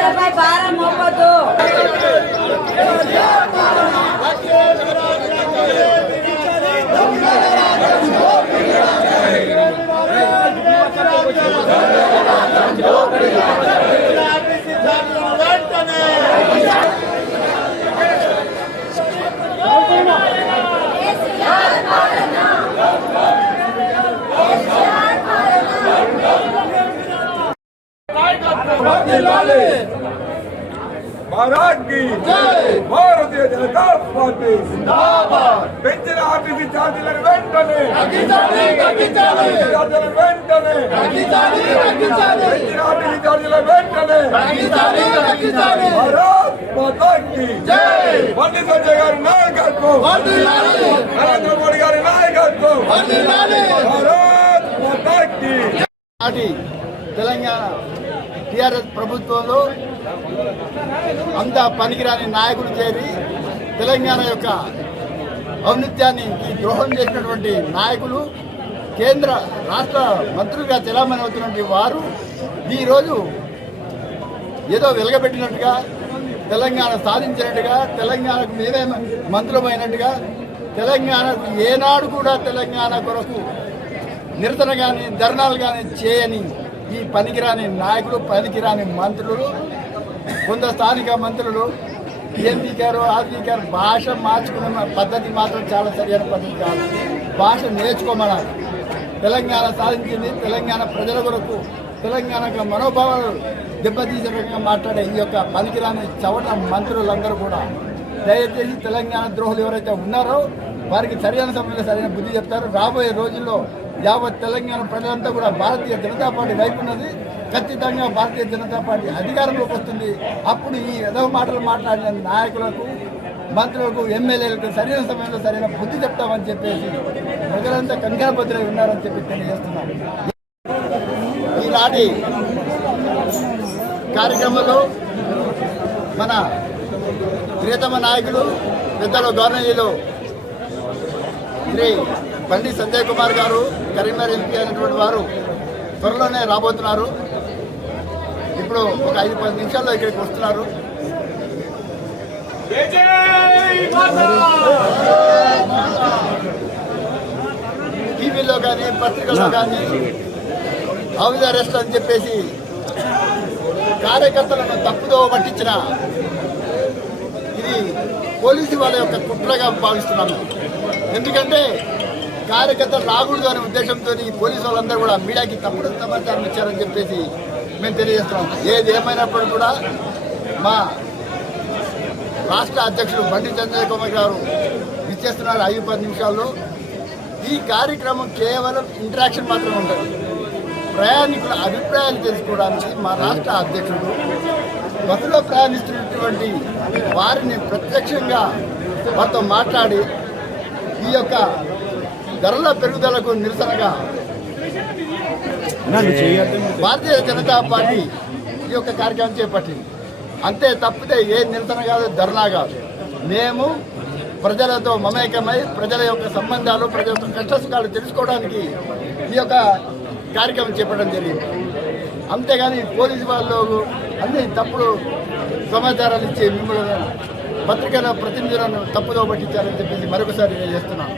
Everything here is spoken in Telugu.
ప్రజలపై భారం మోపొద్దు. भारत की भारतीय जनता पार्टी जिंदाबाद పెంచిన ఆర్టీసీ ఛార్జీలను వెంటనే తగ్గించాలి తగ్గించాలి ఛార్జీలను వెంటనే తగ్గించాలి తగ్గించాలి పెంచిన ఆర్టీసీ ఛార్జీలను వెంటనే తగ్గించాలి తగ్గించాలి భారత్ మాతా కీ జై బండి సంజయ్ గారి నాయకత్వం వర్ధిల్లాలి నరేంద్ర మోడీ గారి నాయకత్వం వర్ధిల్లాలి భారత్ మాతా కీ జై తెలంగాణ టీఆర్ఎస్ ప్రభుత్వంలో అంత పనికిరాని నాయకులు చేరి తెలంగాణ యొక్క ఔన్నత్యాన్ని ద్రోహం చేసినటువంటి నాయకులు కేంద్ర రాష్ట్ర మంత్రులుగా చెలామణి అవుతున్నటువంటి వారు ఈరోజు ఏదో వెలగబెట్టినట్టుగా తెలంగాణ సాధించినట్టుగా తెలంగాణకు మేమే మంత్రులమైనట్టుగా తెలంగాణకు ఏనాడు కూడా తెలంగాణ కొరకు నిరసన కానీ ధర్నాలు కానీ చేయని ఈ పనికిరాని నాయకులు పనికిరాని మంత్రులు కొందరు స్థానిక మంత్రులు ఏం పీకారు అది పీకారు భాష మార్చుకునే పద్ధతి మాత్రం చాలా సరైన పద్ధతి కాదు. భాష నేర్చుకోమన్నారు. తెలంగాణ సాధించింది తెలంగాణ ప్రజల కొరకు తెలంగాణకు మనోభావాలు దెబ్బతీసే రకంగా మాట్లాడే ఈ యొక్క పనికిరాని చవట మంత్రులందరూ కూడా దయచేసి తెలంగాణ ద్రోహులు ఎవరైతే ఉన్నారో వారికి సరైన సమయంలో సరైన బుద్ధి చెప్తారు. రాబోయే రోజుల్లో యావత్ తెలంగాణ ప్రజలంతా కూడా భారతీయ జనతా పార్టీ వైపు ఉన్నది. ఖచ్చితంగా భారతీయ జనతా పార్టీ అధికారంలోకి వస్తుంది. అప్పుడు ఈ ఎదవ మాటలు మాట్లాడిన నాయకులకు మంత్రులకు ఎమ్మెల్యేలకు సరైన సమయంలో సరైన బుద్ధి చెప్తామని చెప్పేసి ప్రజలంతా కంగారుబద్దులై ఉన్నారని చెప్పి తెలియజేస్తున్నాం. ఈనాటి కార్యక్రమంలో మన ప్రియతమ నాయకులు పెద్దలు గవర్నర్లు శ్రీ బండి సంజయ్ కుమార్ గారు కరీంనగర్ ఎంపీ అయినటువంటి వారు త్వరలోనే రాబోతున్నారు. ఇప్పుడు ఒక 5-10 నిమిషాల్లో ఇక్కడికి వస్తున్నారు. టీవీలో కానీ పత్రికల్లో కానీ హౌస్ అరెస్ట్ అని చెప్పేసి కార్యకర్తలను తప్పుదో పట్టించిన ఇది పోలీసు వాళ్ళ యొక్క కుట్రగా భావిస్తున్నాను. ఎందుకంటే కార్యకర్తలు రాకూడదు అనే ఉద్దేశంతో ఈ పోలీసు వాళ్ళందరూ కూడా మీడియాకి తప్పుడు సమాచారం ఇచ్చారని చెప్పేసి మేము తెలియజేస్తున్నాం. ఏది ఏమైనప్పుడు కూడా మా రాష్ట్ర అధ్యక్షుడు బండి సంజయ్ కుమార్ గారు ఇచ్చేస్తున్నారు 5-10 నిమిషాల్లో. ఈ కార్యక్రమం కేవలం ఇంటరాక్షన్ మాత్రమే ఉంటుంది. ప్రయాణికుల అభిప్రాయాలు తెలుసుకోవడానికి మా రాష్ట్ర అధ్యక్షుడు బస్సులో ప్రయాణిస్తున్నటువంటి వారిని ప్రత్యక్షంగా వారితో మాట్లాడి ఈ యొక్క ధరల పెరుగుదలకు నిరసనగా భారతీయ జనతా పార్టీ ఈ యొక్క కార్యక్రమం చేపట్టింది. అంతే తప్పితే ఏ నిరసన కాదు, ధర్నా కాదు. మేము ప్రజలతో మమేకమై ప్రజల యొక్క సంబంధాలు ప్రజల యొక్క కష్టసుఖాలు తెలుసుకోవడానికి ఈ యొక్క కార్యక్రమం చేపట్టడం జరిగింది. అంతేగాని పోలీసు వాళ్ళు అన్ని తప్పుడు సమాచారాలు ఇచ్చి మిమ్మల్ని పత్రికల ప్రతినిధులను తప్పుదో పట్టించారని చెప్పేసి మరొకసారి చేస్తున్నాను.